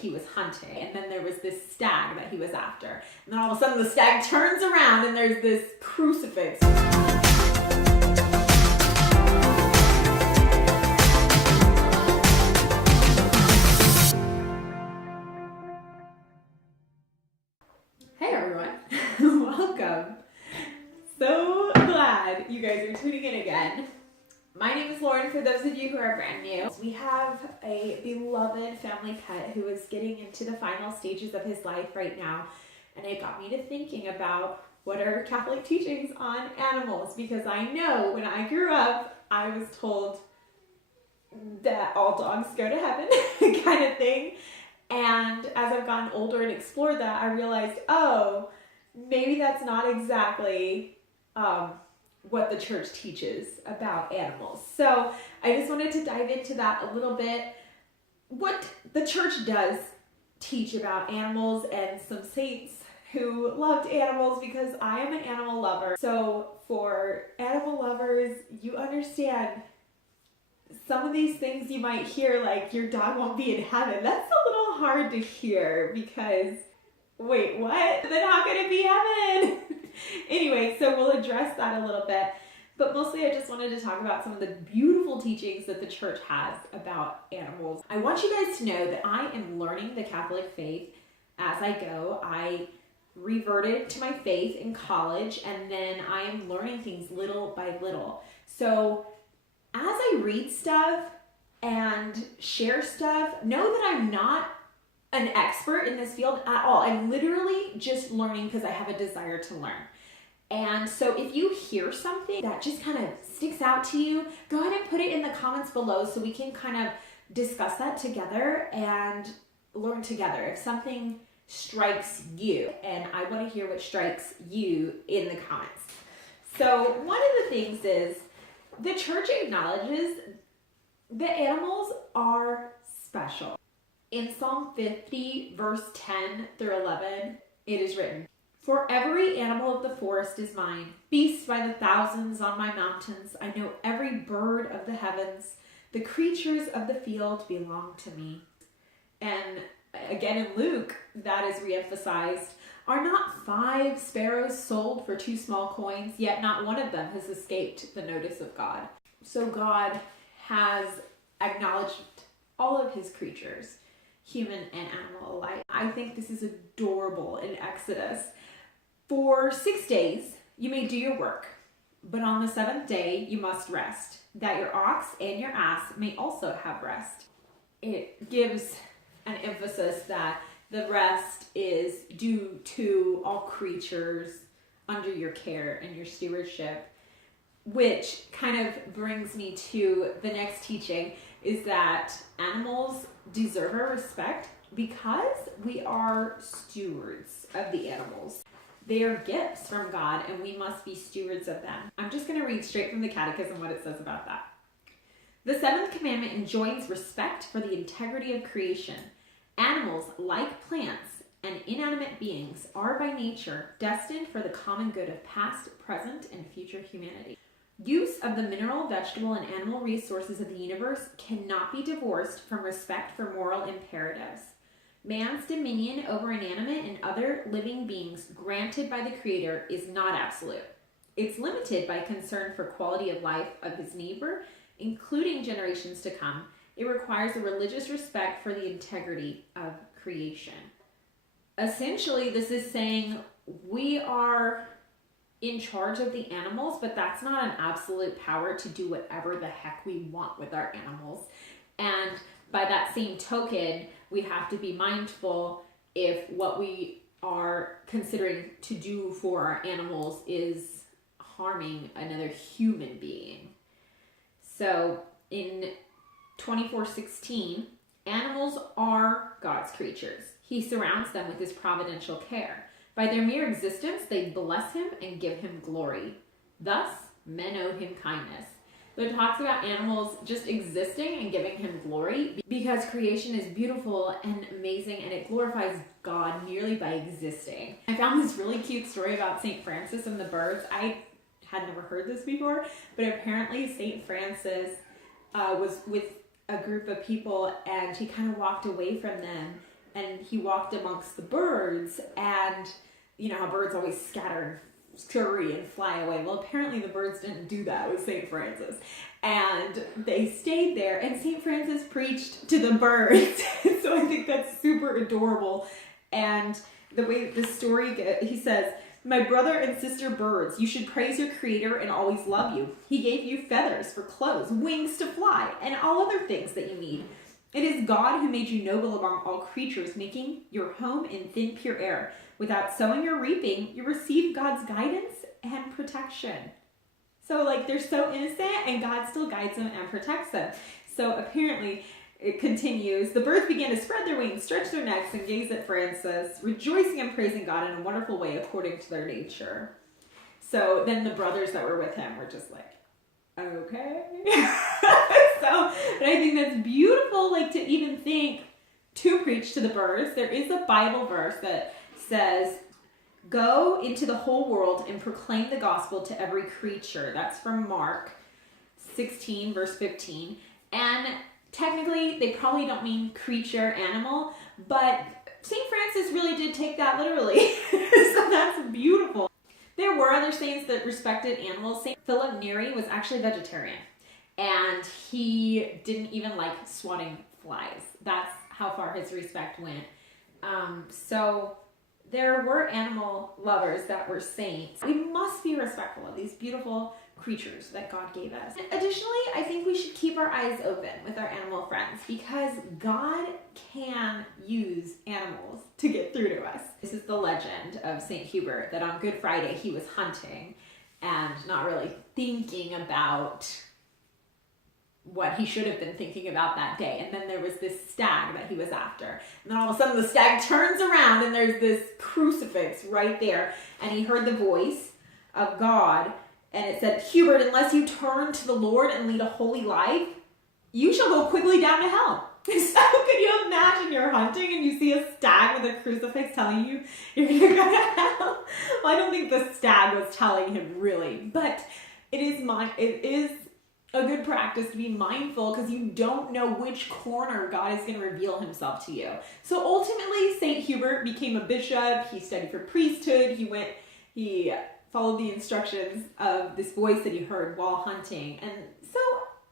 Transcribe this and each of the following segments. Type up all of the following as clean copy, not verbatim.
he was hunting, and then there was this stag that he was after, and then all of a sudden the stag turns around and there's this crucifix. Hey everyone, welcome. So glad you guys are tuning in again. My name is Lauren, for those of you who are brand new. We have a beloved family pet who is getting into the final stages of his life right now, and it got me to thinking about what are Catholic teachings on animals, because I know when I grew up, I was told that all dogs go to heaven kind of thing. And as I've gotten older and explored that, I realized, oh, maybe that's not exactly what the church teaches about animals. So I just wanted to dive into that a little bit. What the church does teach about animals and some saints who loved animals, because I am an animal lover. So for animal lovers, you understand some of these things you might hear, like your dog won't be in heaven. That's a little hard to hear because, wait, what? Then how can it be heaven? Anyway, so we'll address that a little bit. But mostly I just wanted to talk about some of the beautiful teachings that the church has about animals. I want you guys to know that I am learning the Catholic faith as I go. I reverted to my faith in college, and then I am learning things little by little. So as I read stuff and share stuff, know that I'm not an expert in this field at all. I'm literally just learning because I have a desire to learn. And so if you hear something that just kind of sticks out to you, go ahead and put it in the comments below so we can kind of discuss that together and learn together. If something strikes you, and I want to hear what strikes you in the comments. So one of the things is the church acknowledges that animals are special. In Psalm 50, verse 10 through 11, it is written, "For every animal of the forest is mine, beasts by the thousands on my mountains. I know every bird of the heavens. The creatures of the field belong to me." And again in Luke, that is reemphasized. "Are not 5 sparrows sold for 2 small coins? Yet not one of them has escaped the notice of God." So God has acknowledged all of his creatures, human and animal alike. I think this is adorable in Exodus. "For 6 days you may do your work, but on the 7th day you must rest, that your ox and your ass may also have rest." It gives an emphasis that the rest is due to all creatures under your care and your stewardship, which kind of brings me to the next teaching, is that animals deserve our respect because we are stewards of the animals. They are gifts from God, and we must be stewards of them. I'm just going to read straight from the Catechism what it says about that. "The 7th commandment enjoins respect for the integrity of creation. Animals, like plants and inanimate beings, are by nature destined for the common good of past, present, and future humanity. Use of the mineral, vegetable, and animal resources of the universe cannot be divorced from respect for moral imperatives. Man's dominion over inanimate and other living beings granted by the Creator is not absolute. It's limited by concern for quality of life of his neighbor, including generations to come. It requires a religious respect for the integrity of creation." Essentially, this is saying we are in charge of the animals, but that's not an absolute power to do whatever the heck we want with our animals. And by that same token, we have to be mindful if what we are considering to do for our animals is harming another human being. So in 24:16, "Animals are God's creatures. He surrounds them with his providential care. By their mere existence, they bless him and give him glory. Thus, men owe him kindness." So it talks about animals just existing and giving him glory because creation is beautiful and amazing, and it glorifies God merely by existing. I found this really cute story about St. Francis and the birds. I had never heard this before, but apparently St. Francis was with a group of people, and he kind of walked away from them, and he walked amongst the birds, and you know how birds always scatter and scurry and fly away. Well, apparently the birds didn't do that with St. Francis. And they stayed there, and St. Francis preached to the birds. So I think that's super adorable. And the way the story goes, he says, "My brother and sister birds, you should praise your creator and always love you. He gave you feathers for clothes, wings to fly, and all other things that you need. It is God who made you noble among all creatures, making your home in thin, pure air. Without sowing or reaping, you receive God's guidance and protection." So like they're so innocent, and God still guides them and protects them. So apparently it continues, "The birds began to spread their wings, stretch their necks, and gaze at Francis, rejoicing and praising God in a wonderful way according to their nature." So then the brothers that were with him were just like, okay. So, but I think that's beautiful, like to even think to preach to the birds. There is a Bible verse that says, "Go into the whole world and proclaim the gospel to every creature." That's from Mark 16, verse 15. And technically, they probably don't mean creature, animal, but St. Francis really did take that literally. So that's beautiful. There were other saints that respected animals. St. Philip Neri was actually vegetarian, and he didn't even like swatting flies. That's how far his respect went. So there were animal lovers that were saints. We must be respectful of these beautiful creatures that God gave us. Additionally, I think we should keep our eyes open with our animal friends, because God can use animals to get through to us. This is the legend of St. Hubert, that on Good Friday he was hunting and not really thinking about what he should have been thinking about that day. And then there was this stag that he was after. And then all of a sudden the stag turns around and there's this crucifix right there. And he heard the voice of God, and it said, "Hubert, unless you turn to the Lord and lead a holy life, you shall go quickly down to hell." So can you imagine you're hunting and you see a stag with a crucifix telling you you're going to go to hell? Well, I don't think the stag was telling him really, but it is a good practice to be mindful, because you don't know which corner God is going to reveal himself to you. So ultimately, St. Hubert became a bishop. He studied for priesthood. He followed the instructions of this voice that he heard while hunting. And so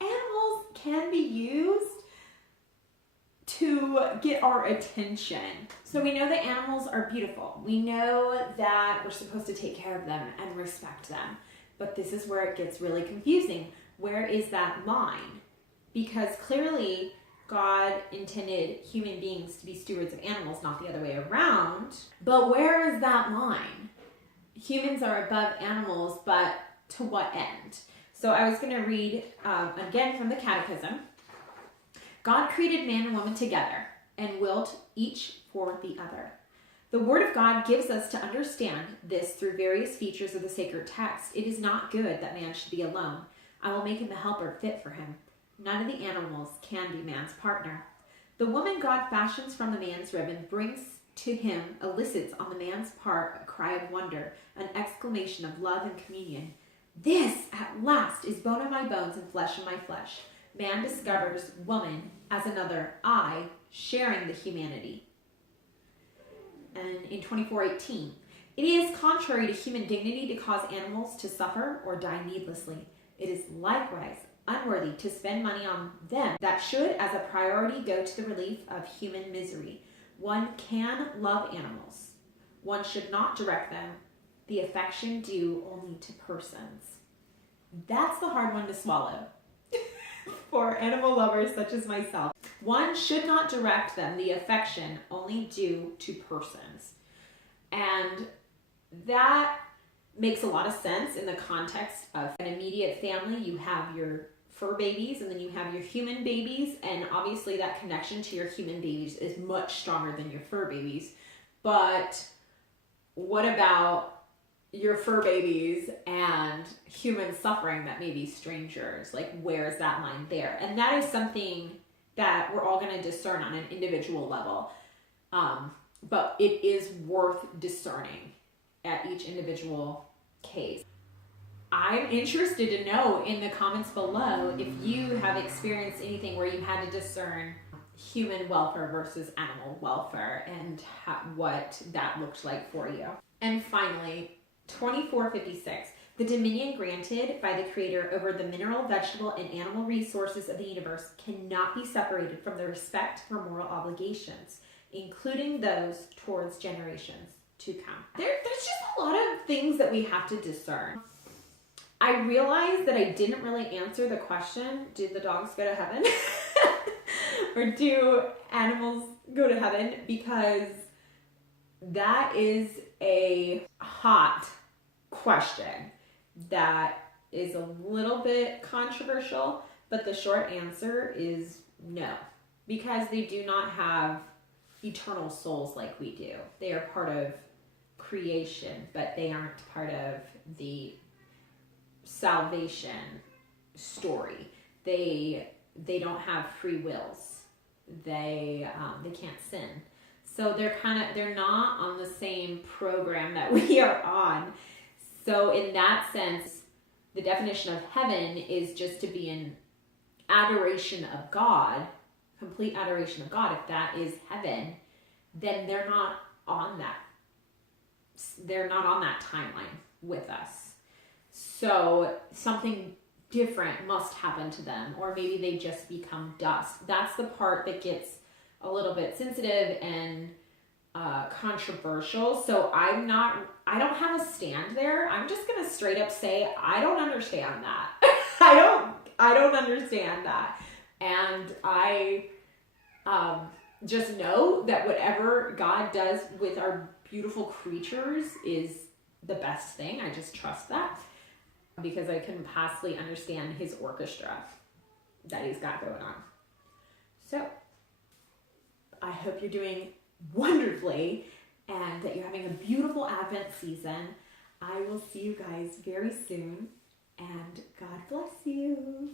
animals can be used to get our attention. So we know that animals are beautiful. We know that we're supposed to take care of them and respect them. But this is where it gets really confusing. Where is that line? Because clearly God intended human beings to be stewards of animals, not the other way around. But where is that line? Humans are above animals, but to what end? So I was going to read again from the Catechism. "God created man and woman together and willed each for the other. The Word of God gives us to understand this through various features of the sacred text. It is not good that man should be alone. I will make him a helper fit for him. None of the animals can be man's partner. The woman God fashions from the man's rib and brings to him elicits on the man's part a cry of wonder, an exclamation of love and communion. This, at last, is bone of my bones and flesh of my flesh. Man discovers woman as another I, sharing the humanity." And in 24:18, "It is contrary to human dignity to cause animals to suffer or die needlessly. It is likewise unworthy to spend money on them that should, as a priority, go to the relief of human misery. One can love animals. One should not direct them the affection due only to persons." That's the hard one to swallow for animal lovers such as myself. One should not direct them the affection only due to persons. And that makes a lot of sense in the context of an immediate family. You have your fur babies and then you have your human babies, and obviously that connection to your human babies is much stronger than your fur babies. But what about your fur babies and human suffering that may be strangers? Like, where is that line there? And that is something that we're all going to discern on an individual level. But it is worth discerning at each individual case. I'm interested to know in the comments below if you have experienced anything where you had to discern human welfare versus animal welfare and what that looked like for you. And finally, 2456. The dominion granted by the Creator over the mineral, vegetable, and animal resources of the universe cannot be separated from the respect for moral obligations, including those towards generations to come. There's just a lot of things that we have to discern. I realized that I didn't really answer the question, did the dogs go to heaven? Or do animals go to heaven? Because that is a hot question that is a little bit controversial, but the short answer is no, because they do not have eternal souls like we do. They are part of creation, but they aren't part of the salvation story. They don't have free wills. They can't sin. So they're not on the same program that we are on. So in that sense, the definition of heaven is just to be in adoration of God, complete adoration of God. If that is heaven, then they're not on that timeline with us. So something different must happen to them, or maybe they just become dust. That's the part that gets a little bit sensitive and controversial. So I don't have a stand there. I'm just gonna straight up say I don't understand that. I don't understand that, and I just know that whatever God does with our beautiful creatures is the best thing. I just trust that, because I couldn't possibly understand his orchestra that he's got going on. So I hope you're doing wonderfully and that you're having a beautiful Advent season. I will see you guys very soon, and God bless you.